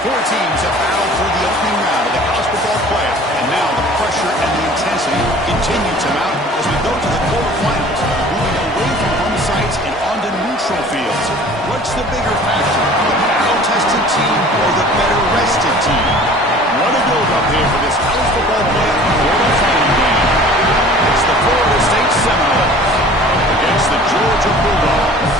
Four teams have battled through the opening round of the college football playoff, and now the pressure and the intensity continue to mount as we go to the quarterfinals, moving away from home sites and onto neutral fields. What's the bigger factor, the battle-tested team or the better-rested team? What a build-up here for this college football playoff quarterfinal game. It's the Florida State Seminoles against the Georgia Bulldogs.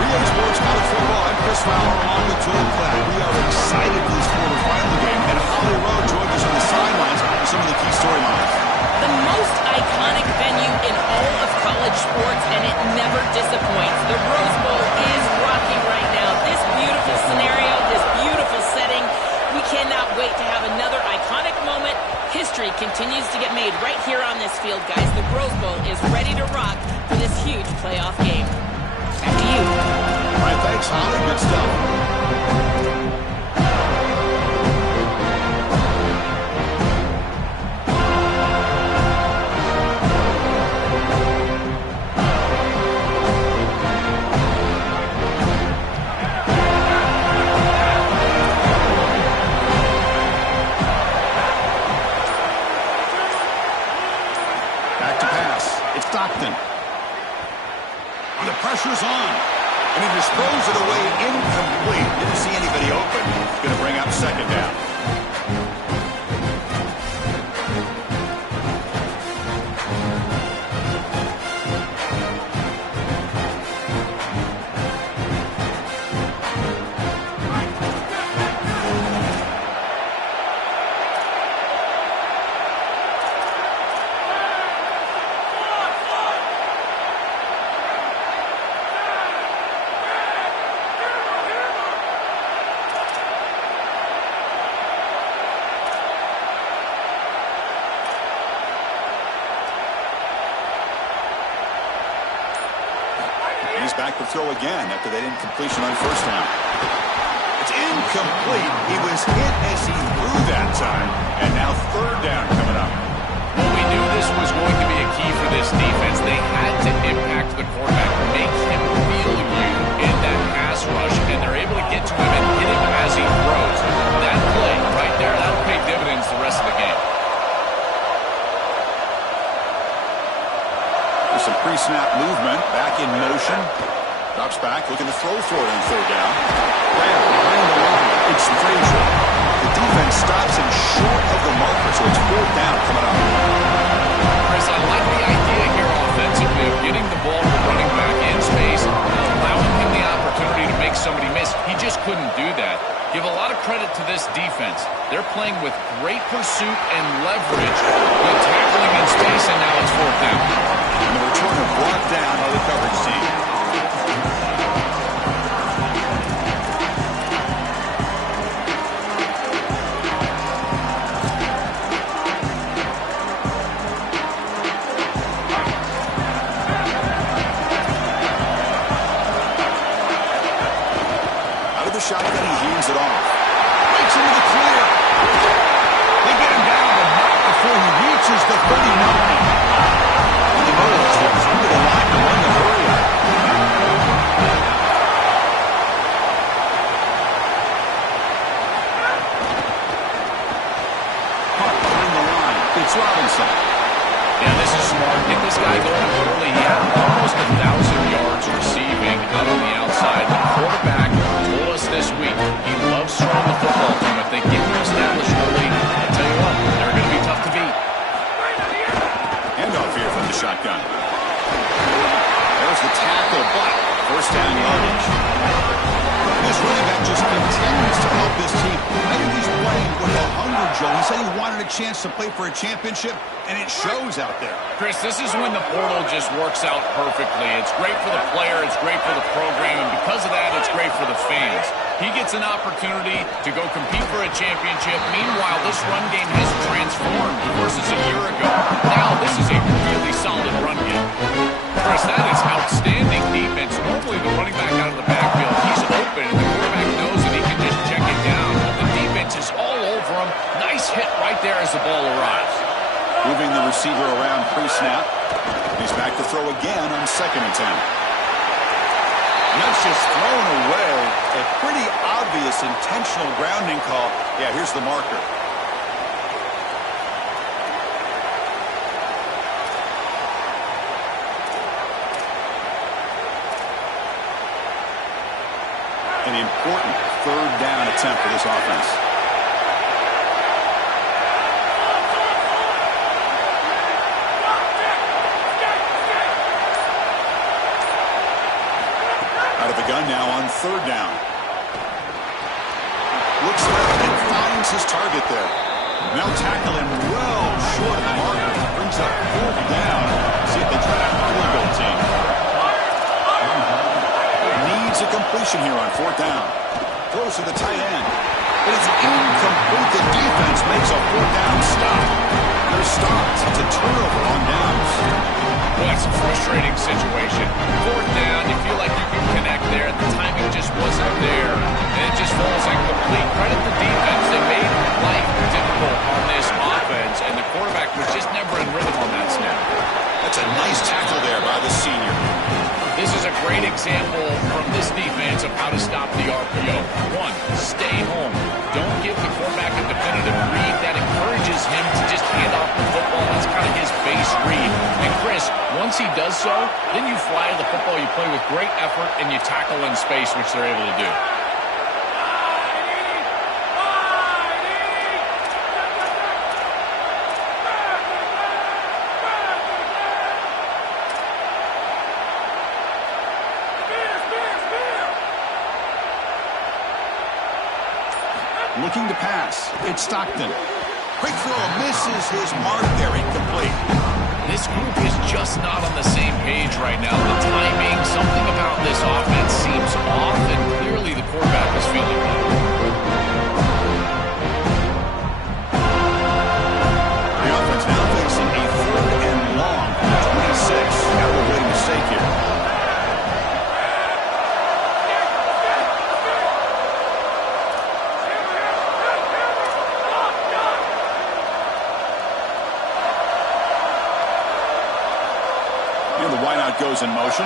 Rio Sports College Football, I'm Chris Fowler along with Joel Klatt. We are excited for this quarterfinal game, and Holly Rowe joined us on the sidelines for some of the key storylines. The most iconic venue in all of college sports, and it never disappoints. The Rose Bowl is rocking right now. This beautiful scenario, this beautiful setting, we cannot wait to have another iconic moment. History continues to get made right here on this field, guys. The Rose Bowl is ready to rock for this huge playoff game. Back to you. All right, thanks, Holly. Good stuff. Back to pass. It's Stockton. The pressure's on, and he just throws it away incomplete. Didn't see anybody open. Going to bring up second down. He's back to throw again after that incompletion on first down. It's incomplete. He was hit as he threw that time, and now third down coming up. Well, we knew this was going to be a key for this defense. They had to There's some pre-snap movement. Back in motion. Drops back, looking to throw for it on third down. Graham behind the line. It's Frazier. The defense stops him short of the marker, so it's fourth down coming up. Chris, I like the idea here offensively of getting the ball to running back in space and allowing him the opportunity to make somebody miss. He just couldn't do that. Give a lot of credit to this defense. They're playing with great pursuit and leverage. Good tackling in space, and now it's fourth down. And the returner brought down by the coverage team. Shotgun, he hands it off. Breaks into the clear. They get him down, but not before he reaches the 39. And the Bills will come to the line to run the hurry up. Caught behind the line. It's Robinson. Yeah, this is smart. Get this guy going early. He had almost 1,000 yards receiving out on the outside. The quarterback told us this week he loves throwing the football to him. If they get him established early, I'll tell you what, they're going to be tough to beat. Handoff here from the shotgun. There's the tackle, but first down yardage. This running back just continues to help this team. I think he's playing with a hunger, Joe. He said he wanted a chance to play for a championship, and it shows out there. Chris, this is when the portal just works out perfectly. It's great for the player, it's great for the program, and because of that, it's great for the fans. He gets an opportunity to go compete for a championship. Meanwhile, this run game has transformed versus a year ago. Now, this is a really solid run game. Chris, that is outstanding defense. Normally, the running back out of the backfield, he's open, and the quarterback knows that he can just check it down. But the defense is all over him. Nice hit right there as the ball arrives. Moving the receiver around pre-snap. He's back to throw again on second attempt. And that's just thrown away. A pretty obvious intentional grounding call. Yeah, here's the marker. An important third down attempt for this offense. Out of the gun now on third down. Looks left and finds his target there. Now tackling well short of the marker. Brings up fourth down. See if they try to field goal team. Needs a completion here on fourth down. Throws to the tight end. But it's incomplete. The defense makes a fourth down stop. They're stopped. It's a turnover on downs. Well, that's a frustrating situation. Fourth down, you feel like you can connect there. The timing just wasn't there. And it just falls incomplete. Credit the defense. They made life difficult on this offense, and the quarterback was just never in rhythm on that snap. That's a nice tackle there by the senior. This is a great example from this defense of how to stop the RPO. One, stay home. Don't give the quarterback a definitive read that encourages him to just hand off the football. That's kind of his base read. And Chris, once he does so, then you fly the football, you play with great effort, and you tackle in space, which they're able to do. Looking to pass. It's Stockton. Quick throw. Misses his mark there. Incomplete. This group is just not on the same page right now. The timing, something about this offense seems off, and clearly the quarterback is feeling that. The offense now facing a third and long. 26. Got a big mistake here. And the wideout goes in motion.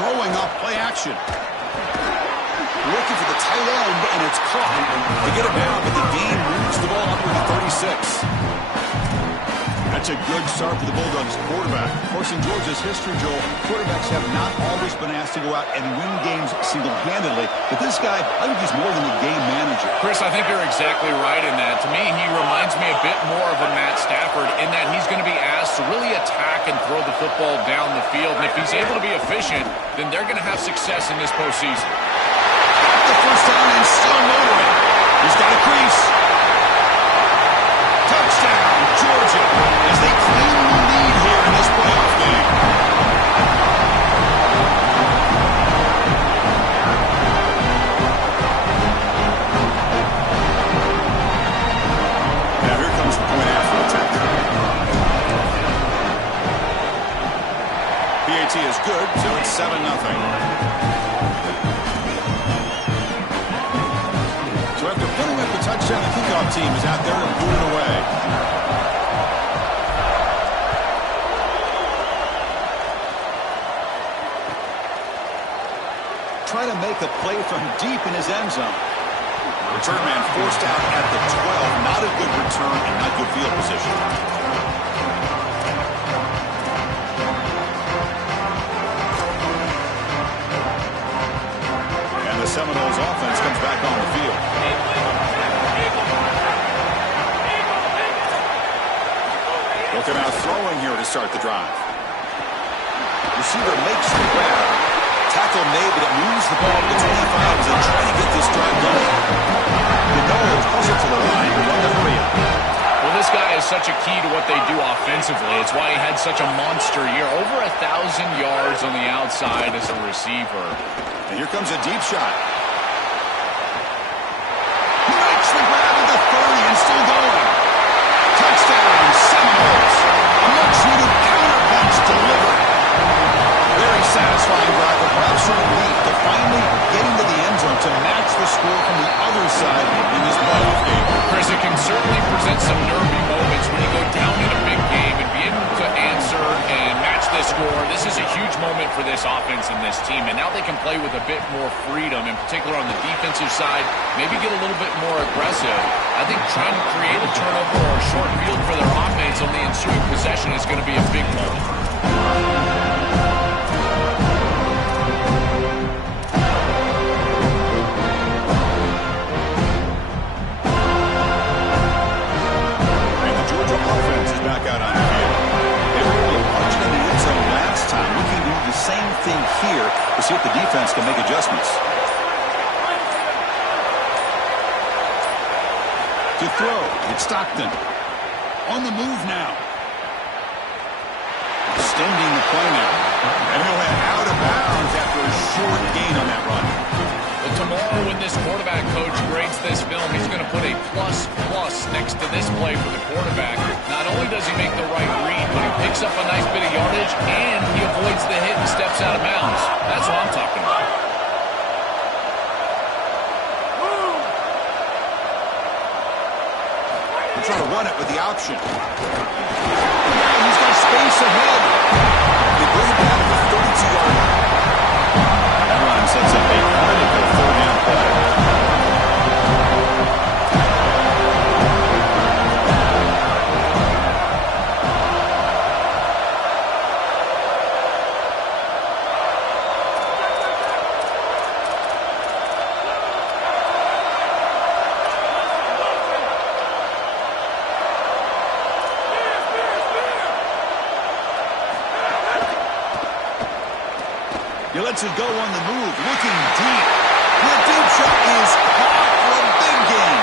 Throwing off play action. Looking for the tight end, and it's caught. They get it down, but the game moves the ball under the 36. start for the Bulldogs quarterback. Of course, in Georgia's history, Joel, quarterbacks have not always been asked to go out and win games single-handedly. But this guy, I think he's more than a game manager. Chris, I think you're exactly right in that. To me, he reminds me a bit more of a Matt Stafford in that he's going to be asked to really attack and throw the football down the field. And if he's able to be efficient, then they're going to have success in this postseason. Got the first down and still motoring. He's got a crease. Touchdown, Georgia, as they claim the lead here in this playoff game. Now here comes the point after attack. PAT is good, so it's 7-0. So after putting up the touchdown, the kickoff team is out there to boot it away. Try to make a play from deep in his end zone. Return man forced out at the 12. Not a good return and not good field position. And the Seminoles offense comes back on the field. Looking out throwing here to start the drive. Receiver makes the grab. Tackle made, but it moves the ball to the 25 as they try to get this drive going. The Noles push it to the line to run the hurry up. Well, this guy is such a key to what they do offensively. It's why he had such a monster year. Over 1,000 yards on the outside as a receiver. And here comes a deep shot. Makes the grab at the 30 and still going. Touchdown, Seminoles. A much-needed counter-punch delivered. Very satisfying drive, but perhaps a relief to finally get into the end zone to match the score from the other side in this playoff game. Chris, it can certainly present some nervy moments when you go down in a big game and be able to answer and match this score. This is a huge moment for this offense and this team, and now they can play with a bit more freedom, in particular on the defensive side, maybe get a little bit more aggressive. I think trying to create a turnover or a short field for their offense on the ensuing possession is going to be a big moment. Back out on the field. They were able to punch it in the end zone last time. We can do the same thing here to see if the defense can make adjustments. To throw, it's Stockton. On the move now. Extending the play now. And he'll head out of bounds after a short gain on that run. But tomorrow when this quarterback coach grades this film, he's going to put a plus next to this play for the quarterback. Not only does he make the right read, but he picks up a nice bit of yardage and he avoids the hit and steps out of bounds. That's what I'm talking about. They're trying to run it with the option. Now he's got space ahead. They bring it down to the 32-yard line. That run sets up a critical third-down play. He lets it go on the move, looking deep. The deep shot is caught for a big gain.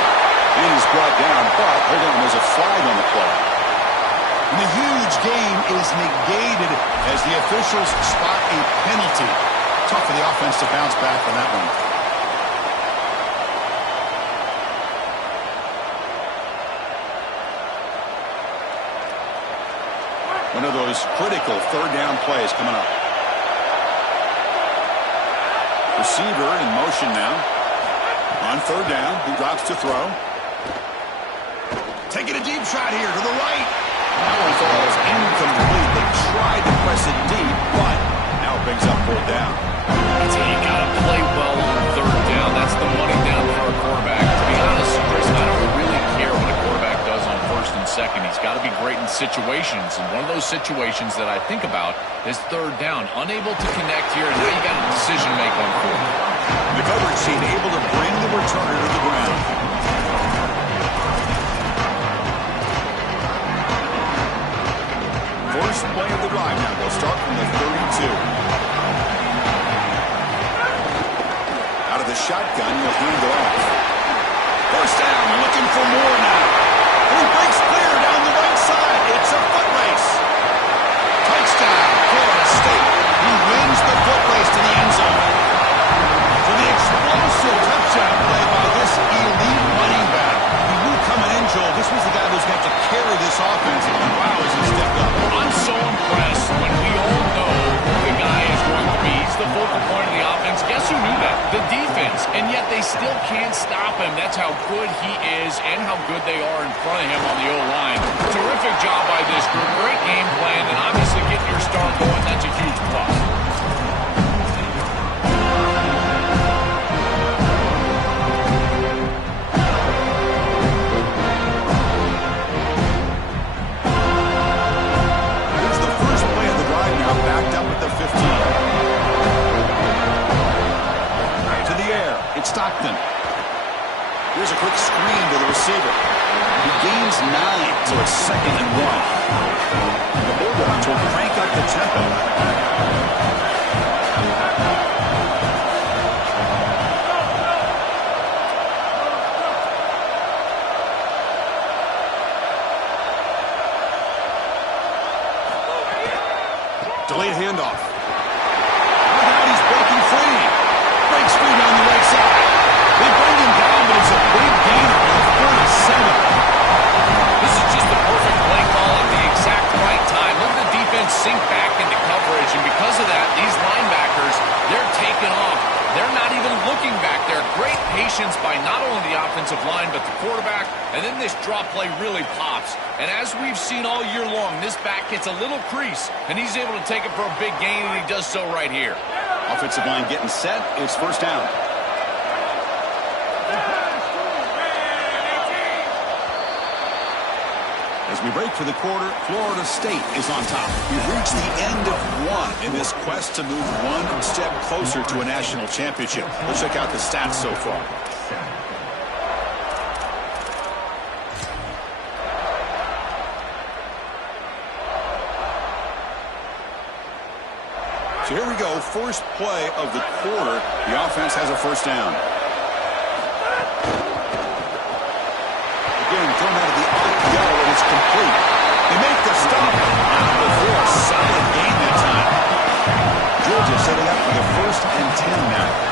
It is brought down, but hold on, there's a flag on the play. And the huge gain is negated as the officials spot a penalty. Tough for the offense to bounce back on that one. One of those critical third down plays coming up. Receiver in motion now. On third down, he drops to throw. Taking a deep shot here to the right. That one falls incomplete. They tried to press it deep, but now it brings up fourth down. You got to play well on third down. That's the money down for a quarterback. To be honest, Chris, I don't really care what a quarterback does on first and second. He's got to be great operate in situations. And one of those situations that I think about is third down. Unable to connect here, and now you got a decision to make on fourth. The coverage team able to bring the returner to the ground. First play of the drive now. They'll start from the 32. Out of the shotgun, he'll hand it off. First down, looking for more now. And he breaks clear down the right side. It's a foot race. Touchdown, Florida State. He wins the foot race to the end zone. For the explosive touchdown play by this elite running back. He knew coming in, Joel, this was the guy who's going to have to carry this offense. And wow, has he stepped up. I'm so impressed when we all know who the guy is going to be. He's the focal point of the offense. Guess who knew that? The defense. And yet they still can't stop him. That's how good he is and how good they are in front of him on the O-line. Terrific job by this group. Great game plan. And obviously getting your star going, that's a huge plus. Backed up at the 15. To the air. It's Stockton. Here's a quick screen to the receiver. He gains 9, so it's 2nd and 1. The Bulldogs will crank up the tempo. Delayed handoff. Look out, he's breaking free. Breaks free down the right side. They bring him down, but it's a big gain of 47. This is just the perfect play call at the exact right time. Look at the defense sink back into coverage, and because of that, these linebackers, they're taking off. They're not even looking back there. Great patience by not only the offensive line, but the quarterback, and then this drop play really pops. And as we've seen all year long, this back gets a little crease, and he's able to take it for a big gain, and he does so right here. Offensive line getting set. It's first down. As we break for the quarter, Florida State is on top. We've reached the end of one in this quest to move one step closer to a national championship. Let's check out the stats so far. So here we go, first play of the quarter. The offense has a first down. Again, thrown out of the RPO, and it's complete. They make the stop. Not before a solid gain that time. Georgia setting up for the 1st and 10 now.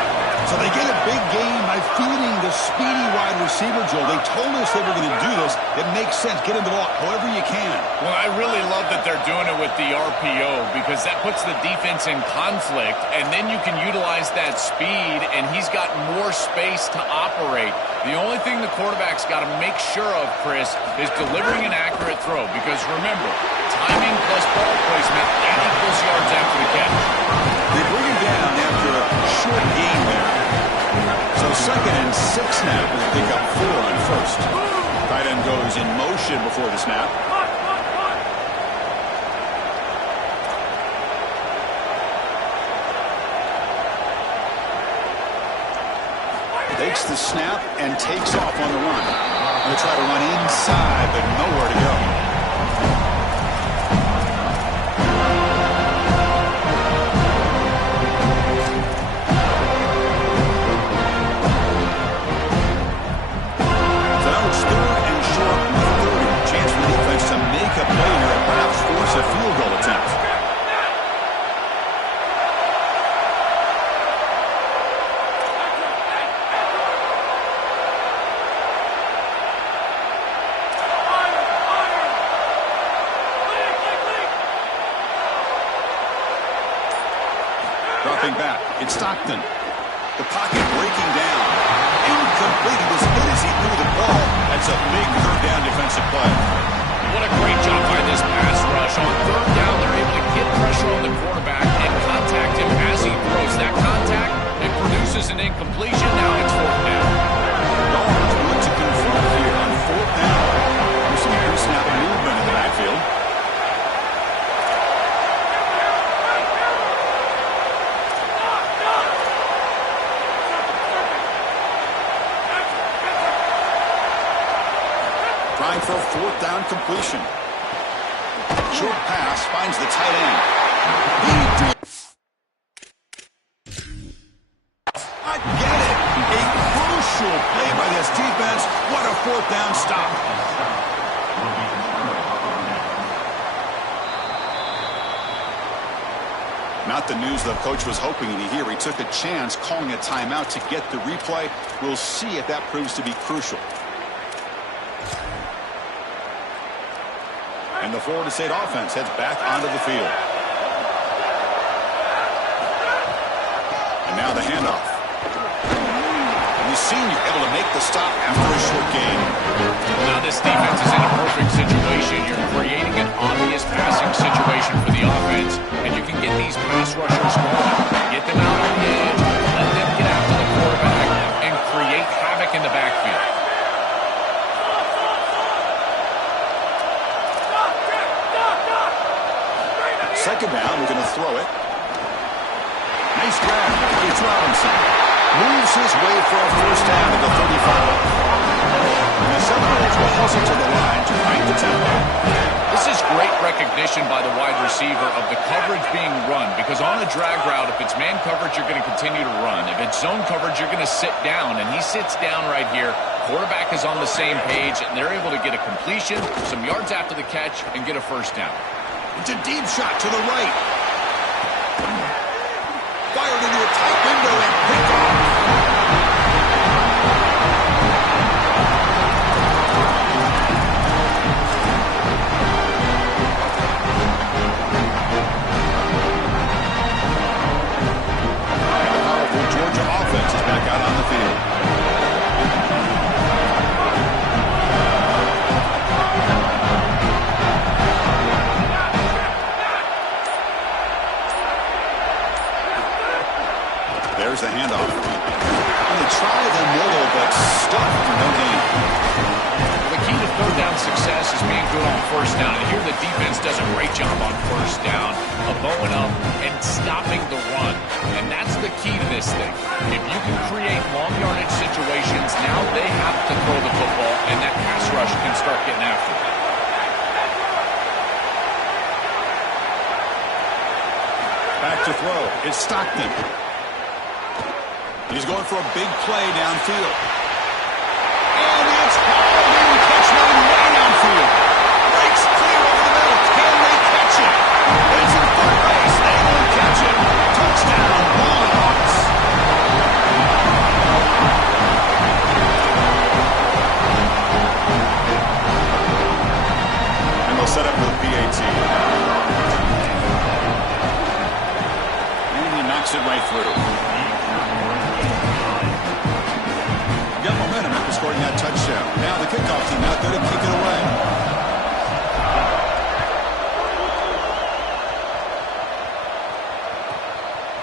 So they get a big gain by feeding the speedy wide receiver, Joel. They told us they were going to do this. It makes sense. Get him the ball however you can. Well, I really love that they're doing it with the RPO because that puts the defense in conflict, and then you can utilize that speed, and he's got more space to operate. The only thing the quarterback's got to make sure of, Chris, is delivering an accurate throw because, remember, timing plus ball placement, that equals yards after the catch. They bring him down after a short gain there. So 2nd and 6 now. They pick up 4 on first. Tight end goes in motion before the snap. Takes the snap and takes off on the run. Going to try to run inside, but nowhere to go. So now it's 3rd and short with 30. Chance for the defense to make a play here and perhaps force a field goal attempt. Dropping back, it's Stockton. The pocket breaking down. Incomplete. He was hit as he threw the ball. That's a big 3rd down defensive play. What a great job by this pass rush. On 3rd down, they're able to get pressure on the quarterback and contact him as he throws. That contact, it produces an incompletion. Now it's 4th down. Dawgz want to confront here on 4th down. There's some pre-snap movement in the backfield. fourth down completion. Short pass finds the tight end. I get it. A crucial play by this defense. What a fourth down stop. Not the news the coach was hoping to hear. He took a chance calling a timeout to get the replay. We'll see if that proves to be crucial. And the Florida State offense heads back onto the field. And now the handoff. The senior able to make the stop after a short gain. Now this defense is in a perfect situation. You're creating an obvious passing situation for the offense, and you can get these pass rushers going. Get them out on the edge, let them get after the quarterback, and create havoc in the backfield. Second down, we're going to throw it. Nice grab. It's Robinson. Moves his way for a first down at the 35. And the Seminoles will hustle to the line to fight the tempo. This is great recognition by the wide receiver of the coverage being run, because on a drag route, if it's man coverage, you're going to continue to run. If it's zone coverage, you're going to sit down, and he sits down right here. Quarterback is on the same page, and they're able to get a completion, some yards after the catch, and get a first down. It's a deep shot to the right. Fired into a tight window and picked off. And the powerful Georgia offense is back out on the field. There's the handoff. And they try the middle, but stuck for no gain. The key to third down success is being good on first down. And here the defense does a great job on first down of bowing up and stopping the run. And that's the key to this thing. If you can create long yardage situations, now they have to throw the football, and that pass rush can start getting after it. Back to throw. It's Stockton. He's going for a big play downfield. And it's hauled in, catch one way downfield. Breaks clear over the middle. Can they catch it? It's in third base. They won't catch it. Touchdown, Bulldogs. And they'll set up with a PAT. And he knocks it right through. Got momentum after scoring that touchdown. Now the kickoff team out there to kick it away.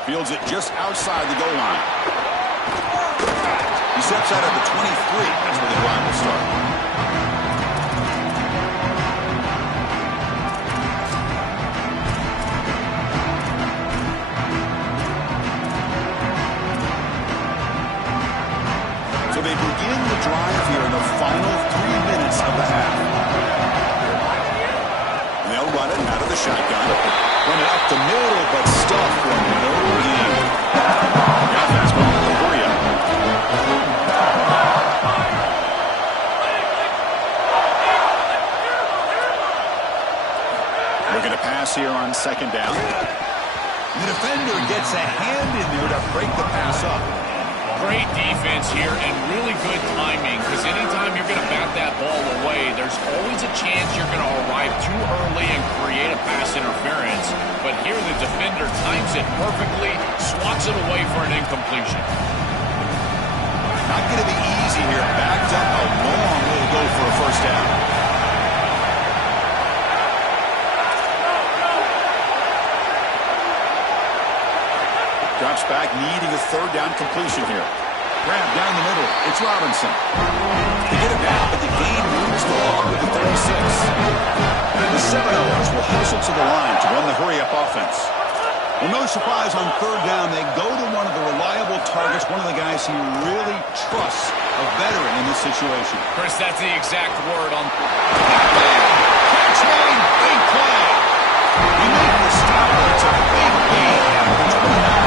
Fields it just outside the goal line. He steps out at the 23. That's where the drive will start. So they begin the drive here in the final 3 minutes of the half. And they'll run it out of the shotgun. Run it up the middle, but stuck for no gain. Now fastball to Korea. Looking to pass here on second down. The defender gets a hand in there to break the pass up. Great defense here and really good timing, because anytime you're going to bat that ball away, there's always a chance you're going to arrive too early and create a pass interference. But here the defender times it perfectly, swats it away for an incompletion. Not going to be easy here. Backed up a long way to go for a first down. Drops back, needing a third down completion here. Grab down the middle. It's Robinson. They get it down, but the gain moves the ball to the 36. The Seminoles will hustle to the line to run the hurry-up offense. Well, no surprise on third down, they go to one of the reliable targets, one of the guys he really trusts a veteran in this situation. Chris, that's the exact word on that man. Catch made, big play. He made the stop, but it's a big gain at number 29.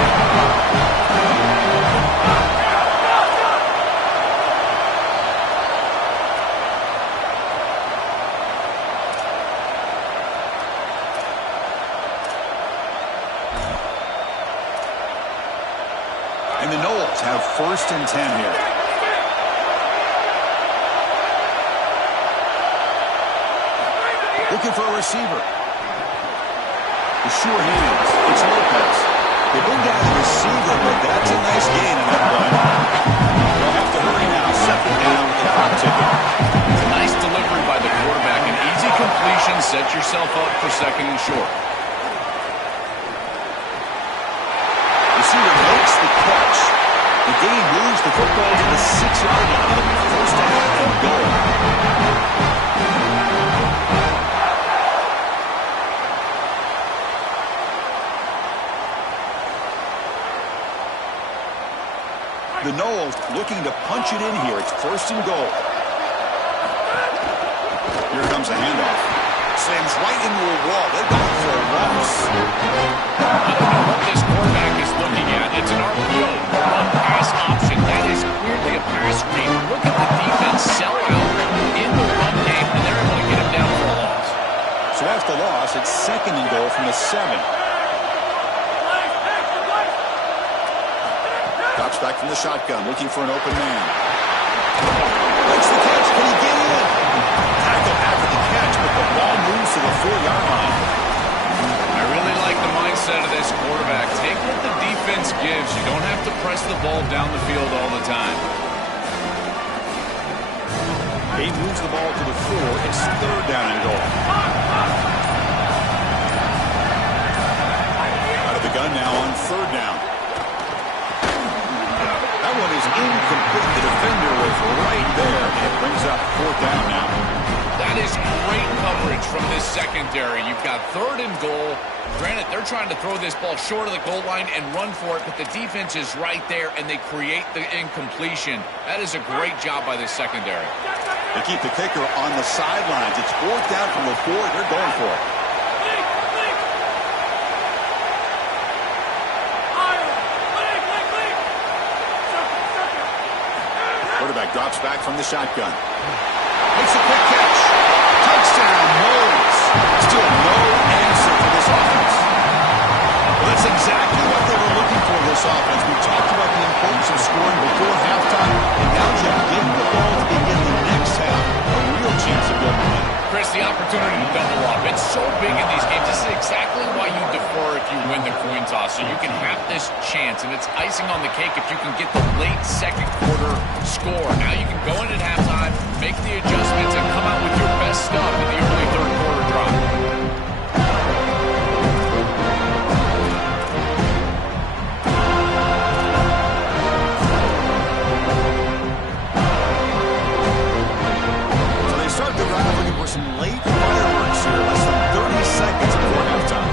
And the Knowles have 1st and 10 here. Looking for a receiver. The sure hands. It's Lopez. They bring down the receiver, but that's a nice gain on that run. They'll have to hurry now. 2nd down with the clock ticking. It's a nice delivery by the quarterback. An easy completion. Set yourself up for 2nd and short. Receiver makes the catch. The game moves the football to the 6-yard line. It'll be 1st down and goal. The Knowles looking to punch it in here. It's 1st and goal. Here comes a handoff. Slams right into a wall. They're going for a loss. I don't know what this quarterback is looking at. It's an RPO, one pass option. That is clearly a pass read. Look at the defense sell out in the run game, and they're able to get him down for a loss. So after the loss, it's 2nd and goal from the 7. Drops back from the shotgun, looking for an open man. Makes the catch. Can he get in? Tackle after the catch, but the ball moves to the 4-yard line. I really like the mindset of this quarterback. Take what the defense gives. You don't have to press the ball down the field all the time. He moves the ball to the 4. It's 3rd down and goal. Out of the gun now on 3rd down. That one is incomplete. The defender was right there, and it brings up 4th down now. That is great coverage from this secondary. You've got 3rd and goal. Granted, they're trying to throw this ball short of the goal line and run for it, but the defense is right there, and they create the incompletion. That is a great job by this secondary. They keep the kicker on the sidelines. It's 4th down from the 4. They're going for it. Quarterback drops back from the shotgun. Makes a quick catch. Touchdown, Knowles. Still no answer for this offense. Well, that's exactly what they were looking for this offense. We talked about the importance of scoring before halftime, and now just get the ball to begin the next half. A real chance of going in. Chris, the opportunity to double up. It's so big in these games. This is exactly why you defer if you win the coin toss, so you can have this chance, and it's icing on the cake if you can get the late 2nd quarter score. Now you can go in at halftime, make the adjustments, and come out with your best stuff in the early 3rd quarter drop. Start the drive looking for some late fireworks here. Less than 30 seconds before halftime.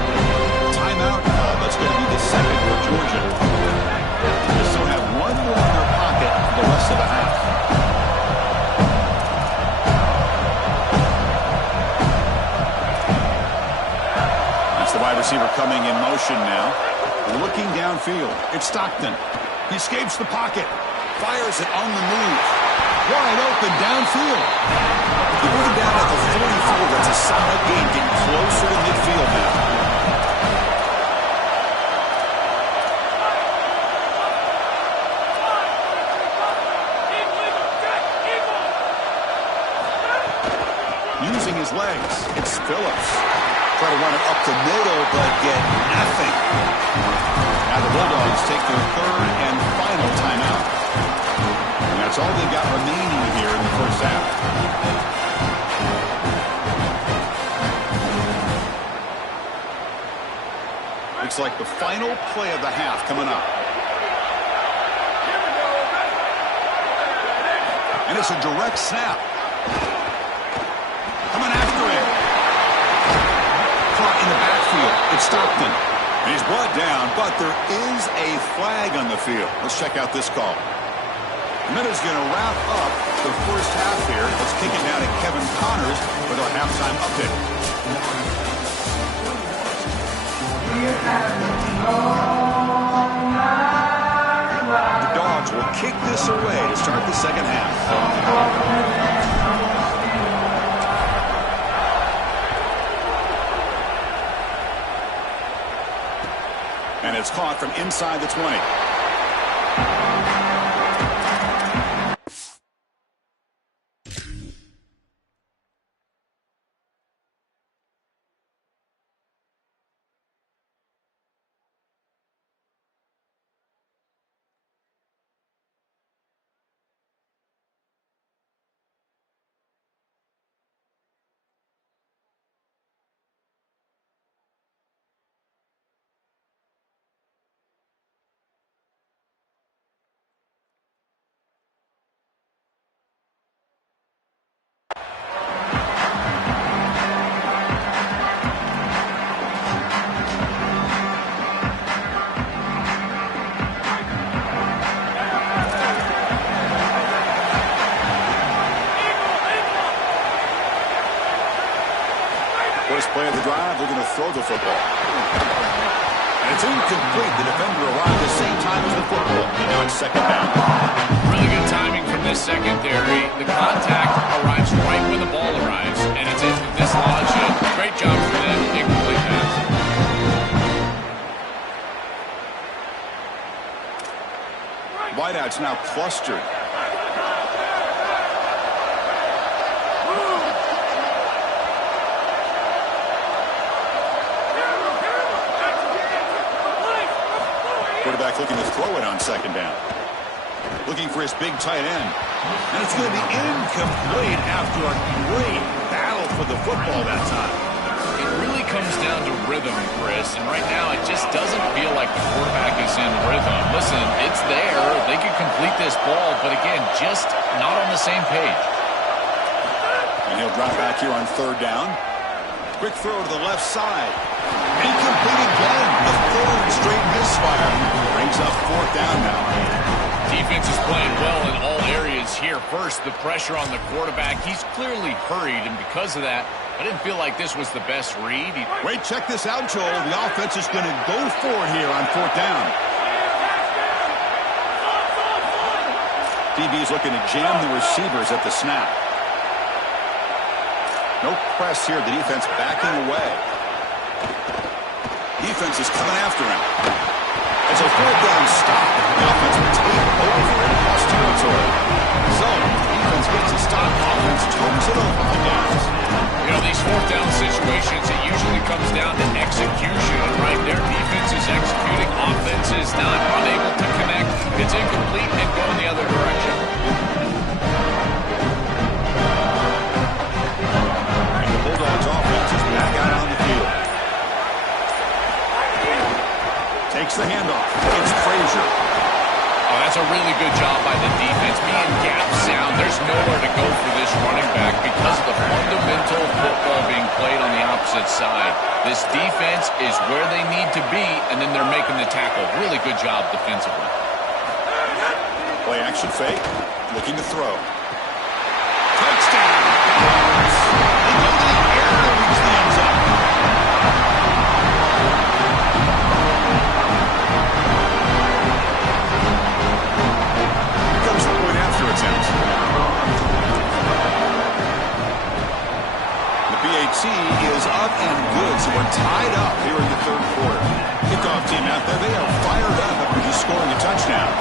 Timeout. That's going to be the 2nd for Georgia. They still have 1 more in their pocket for the rest of the half. That's the wide receiver coming in motion now. Looking downfield. It's Stockton. He escapes the pocket. Fires it on the move. Wide open downfield. They bring him down at the 44. That's a solid gain, getting closer to midfield now. Using his legs, it's Phillips. Try to run it up the middle, but get nothing. Now the Bulldogs take their 3rd and final timeout. And that's all they've got remaining here in the 1st half. Looks like the final play of the half coming up. And it's a direct snap. Coming after him. Caught in the backfield. It's Stockton. And he's brought down, but there is a flag on the field. Let's check out this call. Minute's going to wrap up the first half here. Let's kick it down to Kevin Connors with our halftime update. The Dawgz will kick this away to start the second half. And it's caught from inside the 20. First play of the drive, they're going to throw the football. And it's incomplete. The defender arrived at the same time as the football. And now it's second down. Really good timing from this secondary. The contact arrives right when the ball arrives, and it's dislodged. Great job for them. Incomplete pass. Wideouts now clustered. Quarterback looking to throw it on second down. Looking for his big tight end. And it's going to be incomplete after a great battle for the football that time. It really comes down to rhythm, Chris, and right now it just doesn't feel like the quarterback is in rhythm. Listen, it's there. They can complete this ball, but again, just not on the same page. And he'll drop back here on third down. Quick throw to the left side. Incomplete again. The third straight misfire. Brings up fourth down now. Defense is playing well in all areas here. First, the pressure on the quarterback. He's clearly hurried, and because of that, I didn't feel like this was the best read. Wait, check this out, Joel. The offense is going to go for it here on fourth down. DB is looking to jam the receivers at the snap. No press here. The defense backing away. Defense is coming after him. It's a fourth down stop. The offense will take over in cross territory. So, defense gets a stop. Offense turns it over for Dawgz. You know, these fourth down situations, it usually comes down to execution, right? Their defense is executing. Offense is not unable to connect. It's incomplete and going the other direction. Bulldogs offense is back out on the field. Takes the handoff. It's Frazier. Oh, that's a really good job by the defense. Being gap sound, there's nowhere to go for this running back because of the fundamental football being played on the opposite side. This defense is where they need to be, and then they're making the tackle. Really good job defensively. Play action fake. Looking to throw. Touchdown! They go to the air to reach the end zone. Here comes the point after attempt. The PAT is up and good, so we're tied up here in the third quarter. Kickoff team out there, they are fired up after just scoring a touchdown.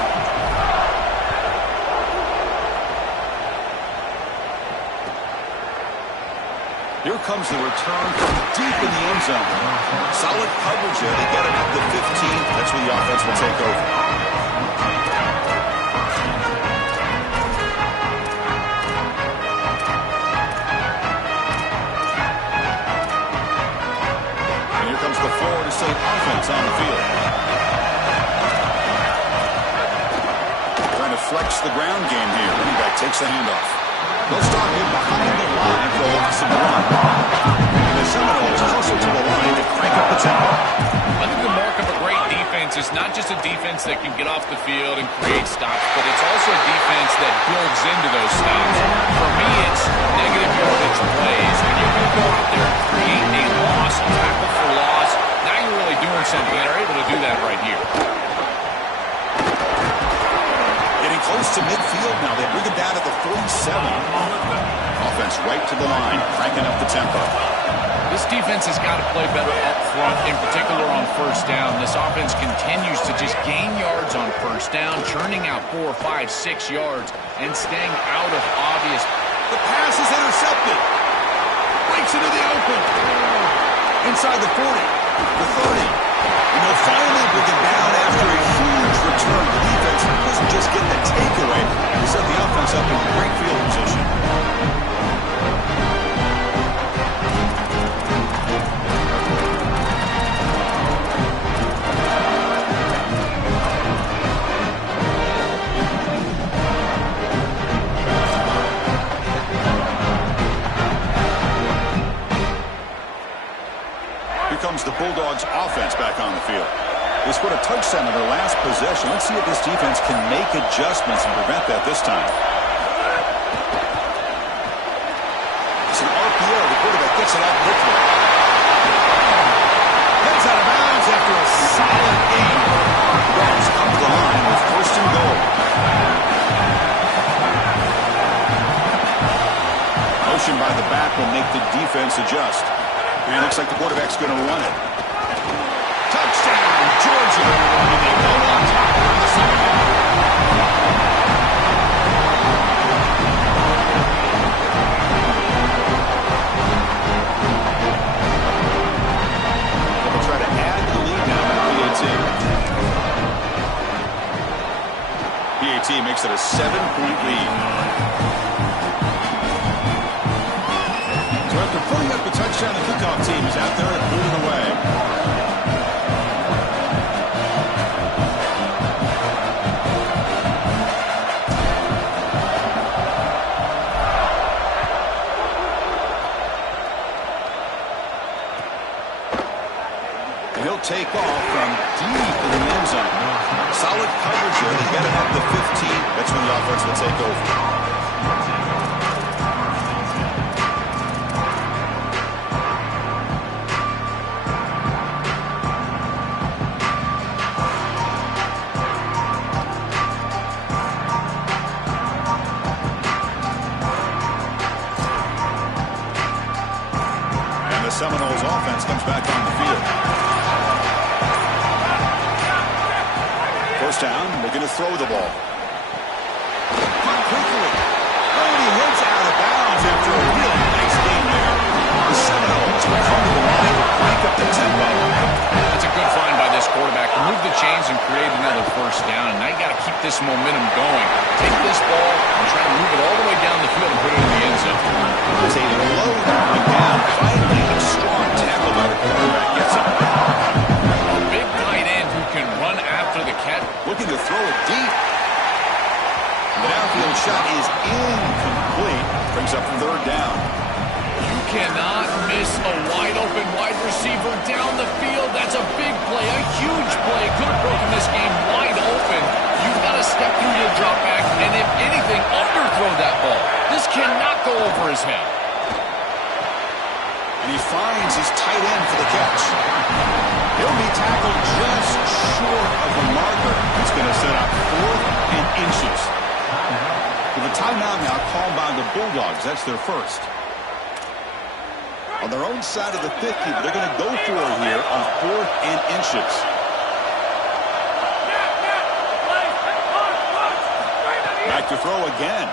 Here comes the return from deep in the end zone. Solid coverage there. They get it at the 15. That's where the offense will take over. And here comes the Florida State offense on the field. Trying to flex the ground game here. Running back takes the handoff. They'll start him behind the line for a loss of one. And the Seminoles closer to the line to crank up the tempo. I think the mark of a great defense is It's not just a defense that can get off the field and create stops, but it's also a defense that builds into those stops. For me, it's negative yardage plays. When you're going to go out there and create a loss, a tackle for loss, now you're really doing something. They're able to do that right here. Getting close to midfield now. They bring it down at the 47. Offense right to the line, cranking up the tempo. This defense has got to play better up front, in particular on first down. This offense continues to just gain yards on first down, churning out 4, 5, 6 yards, and staying out of obvious. The pass is intercepted. Breaks into the open. Inside the 40, the 30. And they'll finally bring it down after a huge return. The defense doesn't just get the takeaway. They set the offense up in great field position. Comes the Bulldogs offense back on the field. They scored a touchdown in their last possession. Let's see if this defense can make adjustments and prevent that this time. It's an RPO. The quarterback gets it out quickly. Heads out of bounds after a solid game. The Dogs come to the line with first and goal. Motion by the back will make the defense adjust. And it looks like the quarterback's going to run it. Touchdown, Georgia. And they go on top in the second half. They'll try to add the lead now to PAT. PAT makes it a 7-point lead. After putting up the touchdown, the kickoff team is out there and moving away. And he'll take off from deep in the end zone. Solid coverage here. They get him up to 15. That's when the offense will take over. Seminoles offense comes back on the field. First down, they're going to throw the ball. Quickly. Oh, he hits out of bounds after a really nice game there. The Seminoles will come to the line to crank up the tempo. That's a good find by this quarterback to move the chains and create another first down. And now you got to keep this momentum going. Take this ball and try to move it all the way down the field and put it in the end zone. There's a low down. Finally, a strong tackle by the quarterback gets him. A big tight end who can run after the catch. Looking to throw it deep. The downfield shot is incomplete. Brings up third down. You cannot miss a wide-open wide receiver down the field. That's a big play, a huge play. Could have broken this game wide open. You've got to step through your drop back and, if anything, underthrow that ball. This cannot go over his head. And he finds his tight end for the catch. He'll be tackled just short of the marker. He's going to set up 4th and inches. With a timeout now called by the Bulldogs. That's their first. On their own side of the 50, but they're going to go for it here on 4th and inches. Back to throw again.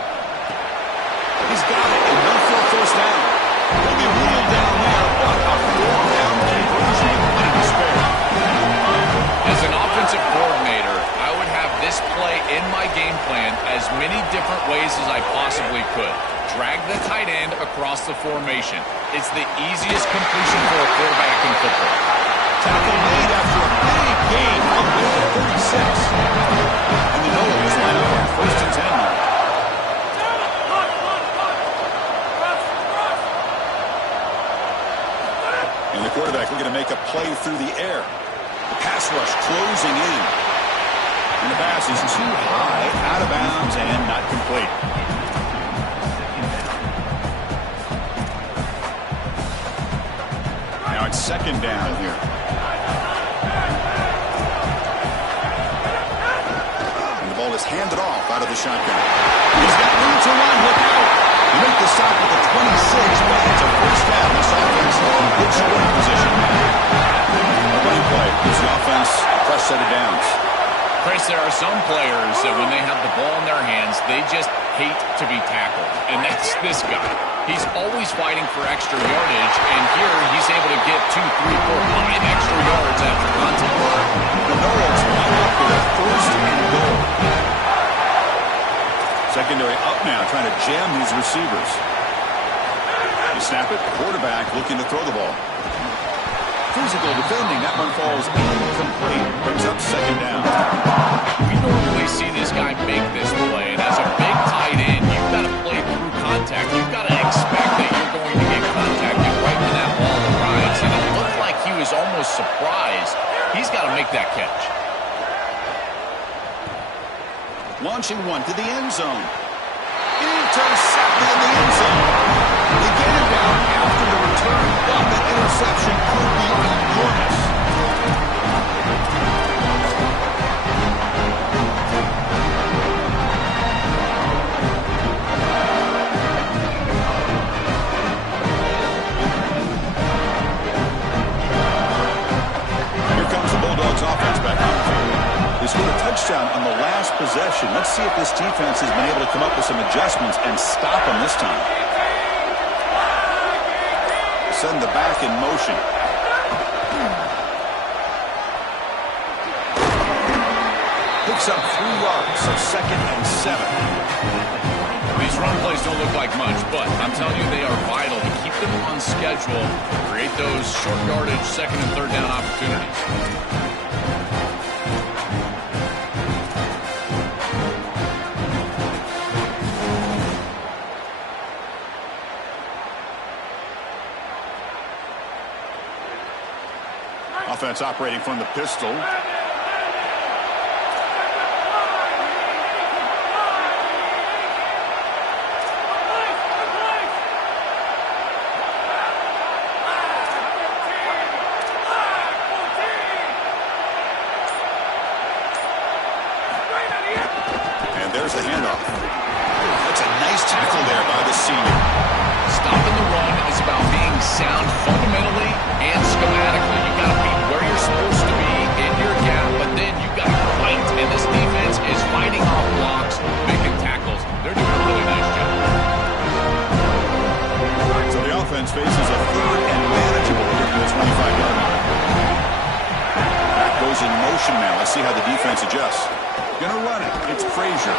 He's got it, and no for a first down. He'll be wheeled down there, but a 4th down conversion in despair. As an offensive coordinator, I would have this play in my game plan as many different ways as I possibly could. Drag the tight end across the formation. It's the easiest completion for a quarterback in football. Tackle made after a big gain all the way to 36. And the Noahs line up on 1st and 10 now. And the quarterback looking to make a play through the air. The pass rush closing in. And the pass is too high, out of bounds, and not complete. Now it's second down here. And the ball is handed off out of the shotgun. He's got room to run. Look out. He made the stop at the 26, but it's a first down. This offense in good scoring position. A running play gives the offense a fresh set of downs. Chris, there are some players that when they have the ball in their hands, they just hate to be tackled. And that's this guy. He's always fighting for extra yardage, and here he's able to get 2, 3, 4, 5 extra yards after contact. The Knowles line up with a first and goal. Secondary up now, trying to jam these receivers. You snap it, quarterback looking to throw the ball. Physical defending, that one falls incomplete. Brings up second down. We normally see this guy make this play, and as a big tight end, you've got to play through contact. You've got to expect that you're going to get contacted right when that ball arrives, and it looked like he was almost surprised. He's got to make that catch. Launching one to the end zone. Intercepted in the end zone. They get him down after the return. But that interception could be enormous. Here comes the Bulldogs offense back on the field. They scored a touchdown on the last possession. Let's see if this defense has been able to come up with some adjustments and stop them this time. Send the back in motion. Picks up 3 yards, so 2nd and 7. These run plays don't look like much, but I'm telling you they are vital to keep them on schedule, create those short yardage 2nd and 3rd down opportunities. Offense operating from the pistol. And there's the handoff. That's a nice tackle there by the senior. Stopping the run is about being sound fundamentally and schematically. You got to be where you're supposed to be in your gap, but then you got to fight. And this defense is fighting off blocks, making tackles. They're doing a really nice job. So the offense faces a 3rd and manageable here from the 25-yard line. Back goes in motion now. Let's see how the defense adjusts. Gonna run it. It's Frazier.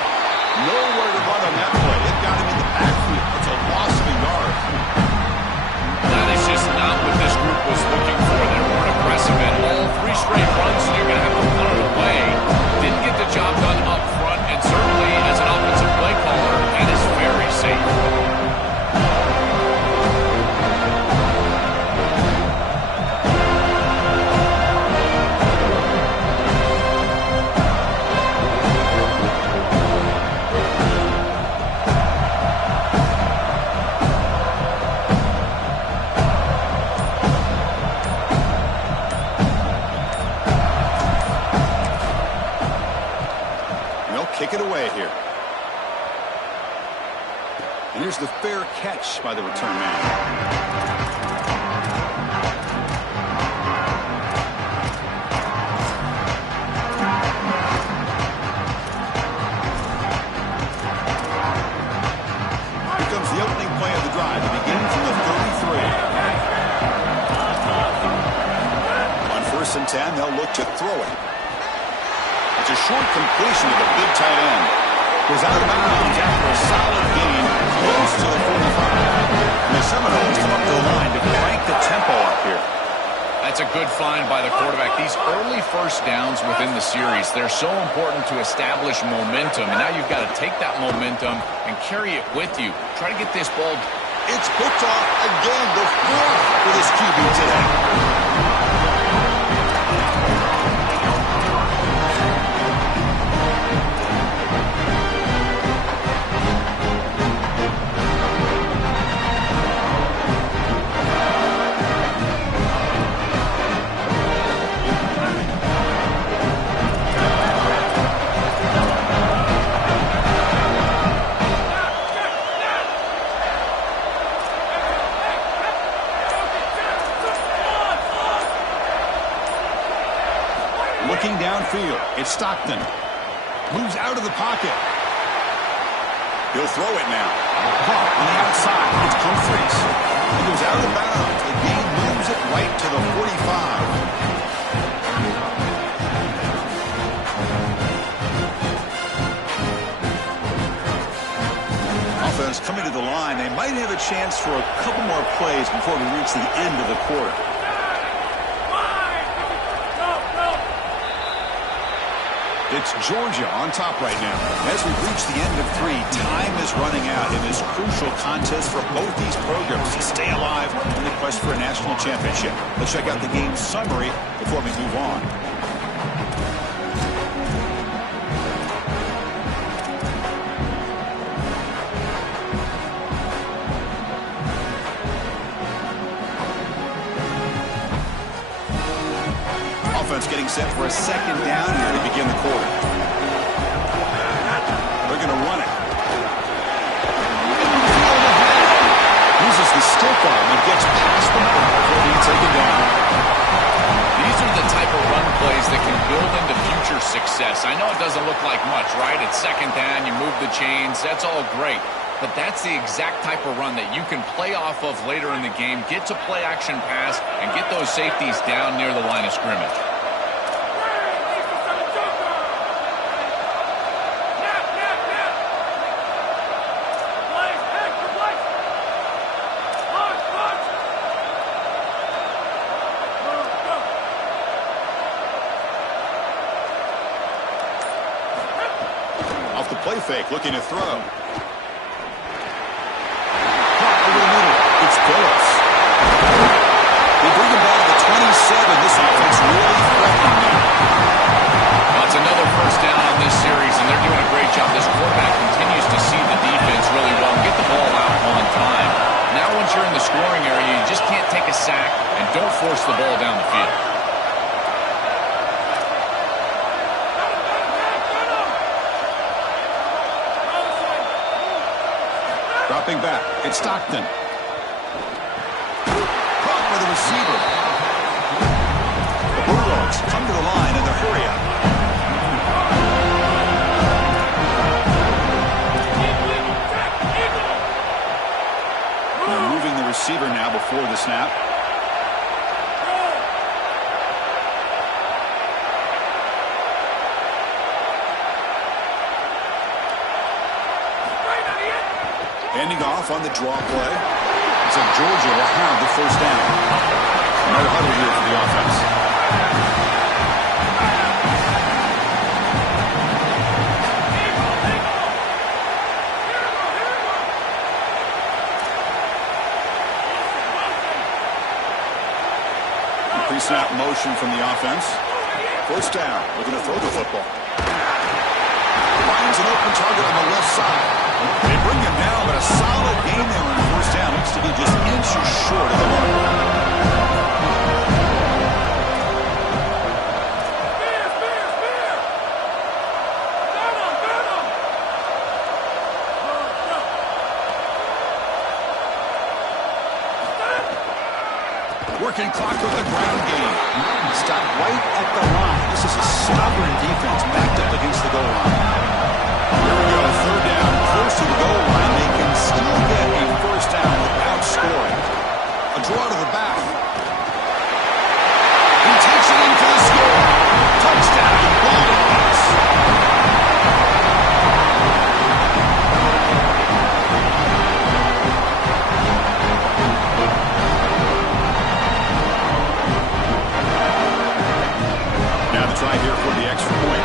Nowhere to run on that play. It got him in the backfield. It's a loss of a yard. That is just not what this group was looking for. They weren't aggressive at all. 3 straight runs, and you're going to have to punt it away. Didn't get the job done up front, and certainly as an offensive play caller, that is very safe. Kick it away here. And here's the fair catch by the return man. Here comes the opening play of the drive. It begins from the 33. On 1st and 10, they'll look to throw it. It's a short completion to the big tight end. Goes out of bounds after a solid gain close to the 45. And the Seminoles come up to the line to crank the tempo up here. That's a good find by the quarterback. These early first downs within the series, they're so important to establish momentum. And now you've got to take that momentum and carry it with you. Try to get this ball. It's picked off again, the 4th for this QB today. Looking downfield, it's Stockton. Moves out of the pocket. He'll throw it now. Caught on the outside. It's Humphries. He goes out of bounds. The game moves it right to the 45. Offense coming to the line. They might have a chance for a couple more plays before we reach the end of the quarter. It's Georgia on top right now. As we reach the end of 3, time is running out in this crucial contest for both these programs to stay alive in the quest for a national championship. Let's check out the game summary before we move on. Offense getting set for a second down here to begin the quarter. They're going to run it. Uses the stick arm and gets past the mark before being taken down. These are the type of run plays that can build into future success. I know it doesn't look like much, right? It's second down, you move the chains, that's all great. But that's the exact type of run that you can play off of later in the game, get to play action pass, and get those safeties down near the line of scrimmage. Off the play fake, looking to throw. Caught over the middle. It's Phillips. They bring him back to the 27. This offense really threatening now. Well, it's another first down on this series, and they're doing a great job. This quarterback continues to see the defense really well, get the ball out on time. Now once you're in the scoring area, you just can't take a sack and don't force the ball down the field. Dropping back, it's Stockton. Caught by the receiver. The Bulldogs come to the line in the hurry-up. They're moving the receiver now before the snap. Handing off on the draw play. So Georgia will have the first down. Another huddle here for the offense. Pre-snap motion from the offense. First down. We're going to throw the football. Finds an open target on the left side. They bring him down, but a solid game there on first down. Needs to be just inches short of the mark. Working clock with the ground game. Stopped right at the line. This is a stubborn defense backed up against the goal line. Here we go, third down, close to the goal line. They can still get a first down without scoring. A draw to the back. He takes it in for the score. Touchdown, Dawgz. Now the try here for the extra point.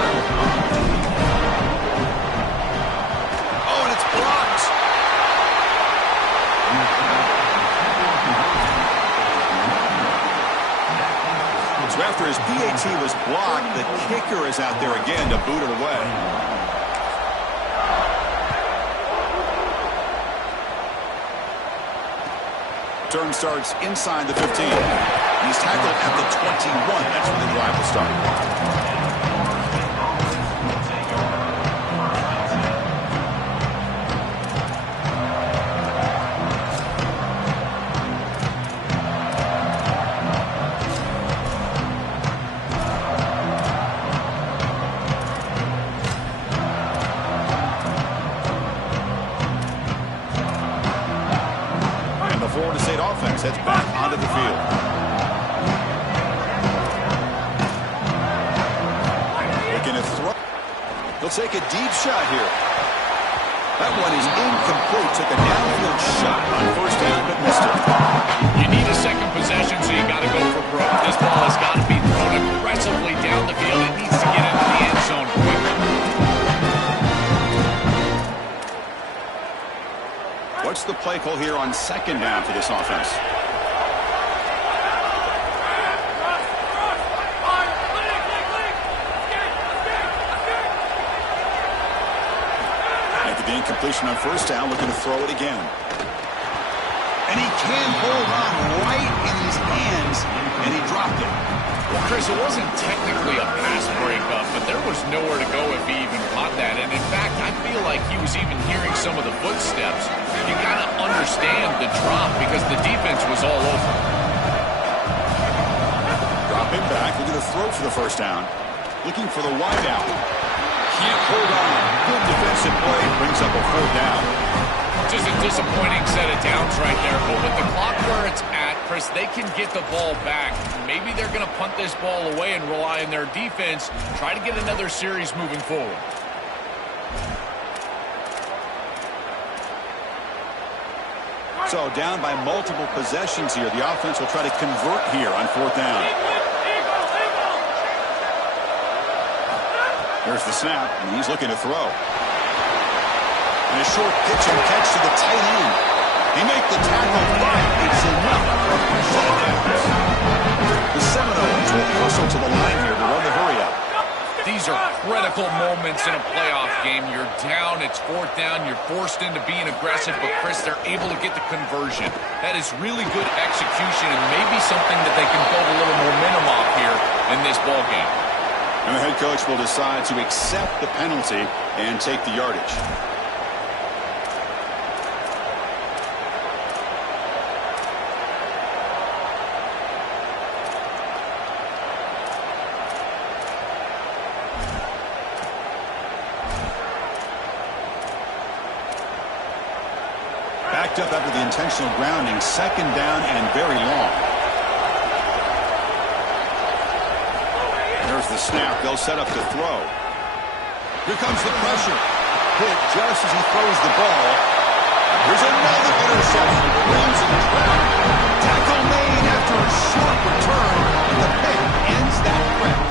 So after his PAT was blocked, the kicker is out there again to boot it away. Turn starts inside the 15. He's tackled at the 21. That's where the drive will start. They'll take a deep shot here. That one is incomplete. Took a downfield shot on first down, but missed it. You need a second possession, so you got to go for broke. This ball has got to be thrown aggressively down the field. It needs to get into the end zone quickly. What's the play call here on second down for this offense? The incompletion on first down, looking to throw it again. And he can hold on right in his hands, and he dropped it. Well, Chris, it wasn't technically a pass breakup, but there was nowhere to go if he even caught that. And in fact, I feel like he was even hearing some of the footsteps. You got to understand the drop because the defense was all over. Drop him back, looking to throw for the first down. Looking for the wideout. Can't hold on. Good defensive play. Brings up a fourth down. Just a disappointing set of downs right there. But with the clock where it's at, Chris, they can get the ball back. Maybe they're going to punt this ball away and rely on their defense. Try to get another series moving forward. So down by multiple possessions here. The offense will try to convert here on fourth down. There's the snap, and he's looking to throw. And a short pitch and catch to the tight end. He makes the tackle, but it's enough for a set of downs. The Seminoles will hustle to the line here to run the hurry-up. These are critical moments in a playoff game. You're down, it's fourth down, you're forced into being aggressive, but Chris, they're able to get the conversion. That is really good execution and maybe something that they can build a little momentum off here in this ball game. And the head coach will decide to accept the penalty and take the yardage. Backed up after the intentional grounding, second down and very long. There's the snap. They'll set up to throw. Here comes the pressure. Hit just as he throws the ball. There's another interception. Runs in the trap. Tackle made after a short return. The pick ends that threat.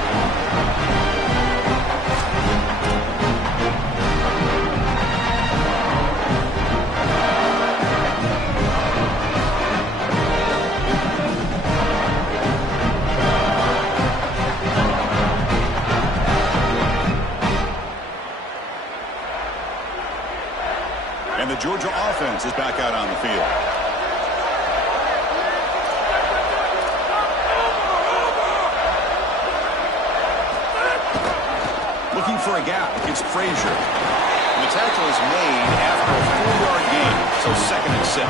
And the Georgia offense is back out on the field. Looking for a gap. It's Frazier. And the tackle is made after a 4-yard gain, so 2nd and 6.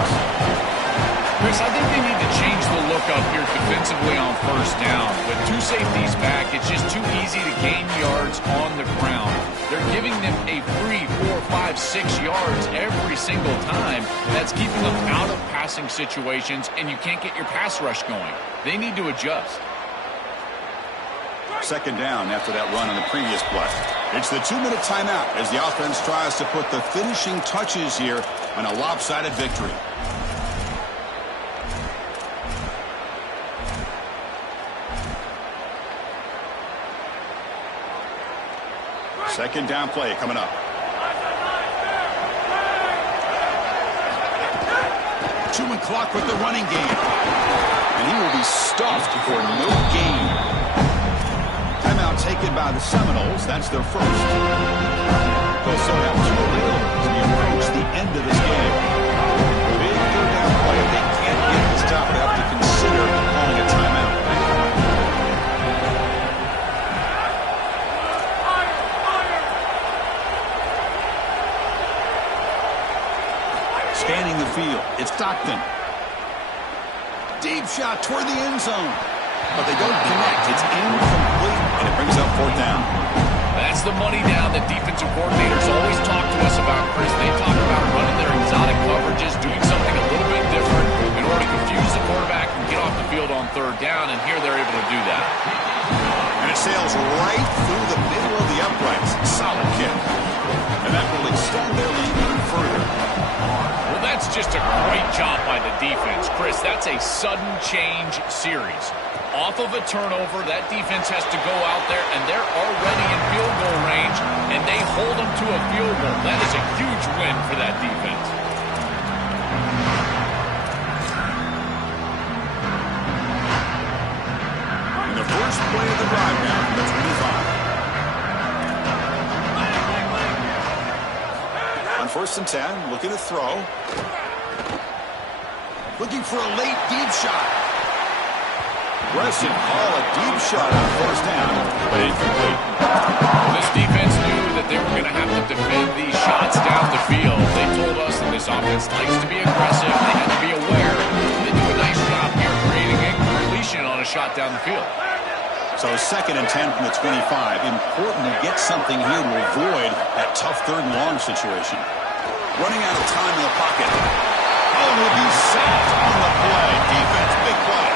Chris, I think they need to change the look up here defensively on first down. With two safeties back, it's just too easy to gain yards on the ground. They're giving them a free 4, 5, 6 yards every single time. That's keeping them out of passing situations, and you can't get your pass rush going. They need to adjust. Second down after that run on the previous play. It's the 2-minute timeout as the offense tries to put the finishing touches here on a lopsided victory. Second down play coming up. 2-minute clock with the running game. And he will be stuffed for no gain. Timeout taken by the Seminoles. That's their first. They'll still have 2 available as we approach the end of this game. Big third down play. If they can't get this stop, they have to consider calling a timeout. Scanning the field. It's Stockton. Deep shot toward the end zone. But they don't connect. It's incomplete, and it brings up fourth down. That's the money down that defensive coordinators always talk to us about, Chris. They talk about running their exotic coverages, doing something a little bit different in order to confuse the quarterback and get off the field on third down, and here they're able to do that. And a sails right through the middle of the uprights. Solid kick. And that will extend their lead even further. Well, that's just a great job by the defense. Chris, that's a sudden change series. Off of a turnover, that defense has to go out there, and they're already in field goal range, and they hold them to a field goal. That is a huge win for that defense. And the first play of the drive now from the 25. On 1st and 10, looking to throw. Looking for a late deep shot. Aggressive call, a deep shot on 1st down, but incomplete. This defense knew that they were going to have to defend these shots down the field. They told us that this offense likes to be aggressive. They had to be aware. They do a nice job here creating a completion on a shot down the field. So 2nd and 10 from the 25. Important to get something here to avoid that tough 3rd and long situation. Running out of time in the pocket. Oh, will be sacked on the play. Defense, big play.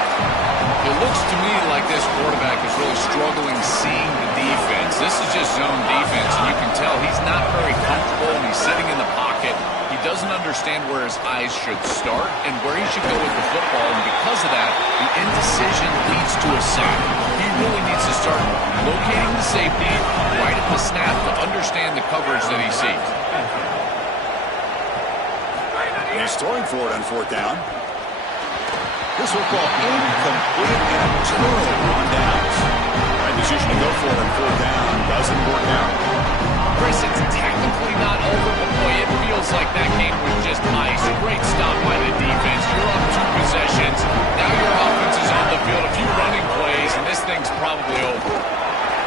It looks to me like this quarterback is really struggling seeing the defense. This is just zone defense, and you can tell he's not very comfortable, and he's sitting in the pocket. He doesn't understand where his eyes should start and where he should go with the football, and because of that, the indecision leads to a sack. He really needs to start locating the safety right at the snap to understand the coverage that he sees. He's throwing for it on 4th down. This football incomplete and a turnover on downs. Right decision to go for it on 4th down. Doesn't work out. Chris, it's technically not over, but boy, it feels like that game was just ice. A great stop by the defense. You're up 2 possessions. Now your offense is on the field. A few running plays, and this thing's probably over.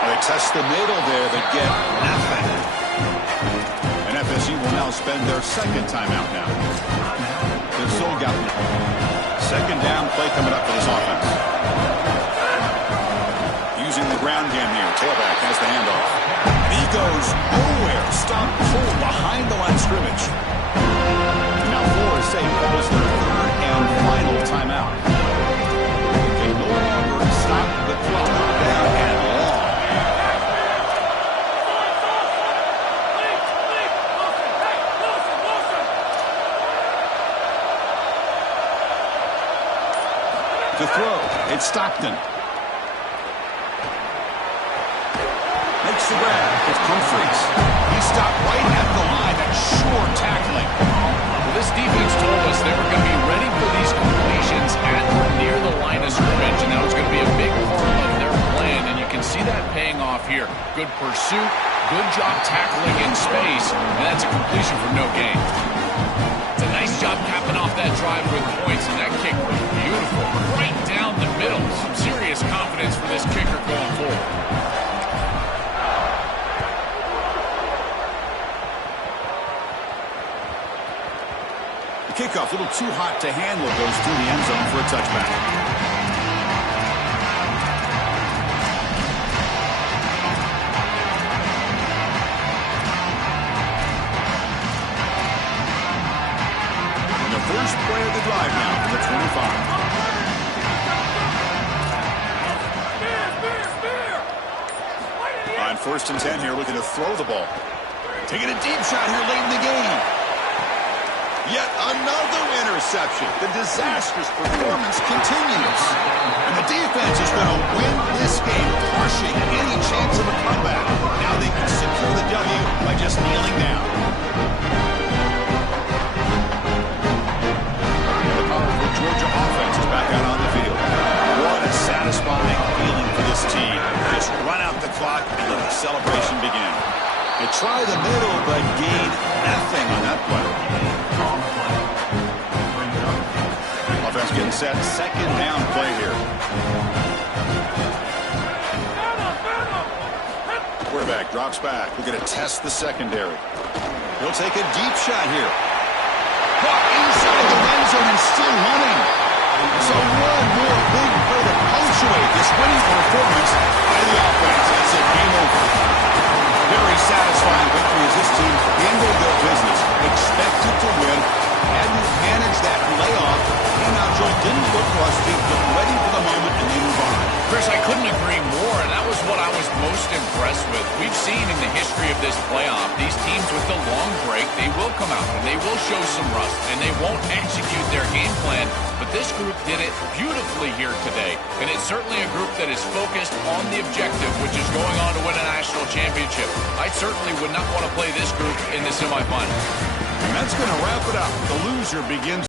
They test the middle there, but get nothing. And FSU will now spend their 2nd timeout now. They've still got 2nd down play coming up for this offense. Using the ground game here. Tailback has the handoff. And he goes nowhere. Stop full behind the line of scrimmage. Now Florida State calls their 3rd and final timeout. They no longer stop the clock. Down and long. To throw, it's Stockton. Makes the grab. It's Humphreys. He stopped right at the line. That's sure tackling. Well, this defense told us they were going to be ready for these completions at or near the line of scrimmage, and that was going to be a big part of their plan, and you can see that paying off here. Good pursuit, good job tackling in space, and that's a completion for no gain. It's a nice job capping off that drive with points, and that kick was beautiful. Right down the middle. Some serious confidence for this kicker going forward. The kickoff, a little too hot to handle, goes through the end zone for a touchback. First play of the drive now from the 25. On 1st and 10 here, looking to throw the ball. Taking a deep shot here late in the game. Yet another interception. The disastrous performance continues. And the defense is going to win this game, crushing any chance of a comeback. Now they can secure the W by just kneeling down. Georgia offense is back out on the field. What a satisfying feeling for this team. Just run out the clock and let the celebration begin. They try the middle, but gain nothing on that play. Offense getting set. 2nd down play here. Quarterback drops back. We're going to test the secondary. He'll take a deep shot here. Caught inside the end zone and still running. So one more big play to punctuate this winning performance by the offense. That's it, game over. Very satisfying victory as this team handled their business. Expected to win. Hadn't managed that layoff. Came out, Joel, didn't look rusty, looked ready for the moment, and they move on. Chris, I couldn't agree more. And that was what I was most impressed with. We've seen in the history of this playoff, these teams with the long break, they will come out and they will show some rust and they won't execute their game plan. But this group did it beautifully here today. And it's certainly a group that is focused on the objective, which is going on to win a national championship. I certainly would not want to play this group in the semifinals. And that's going to wrap it up. The loser begins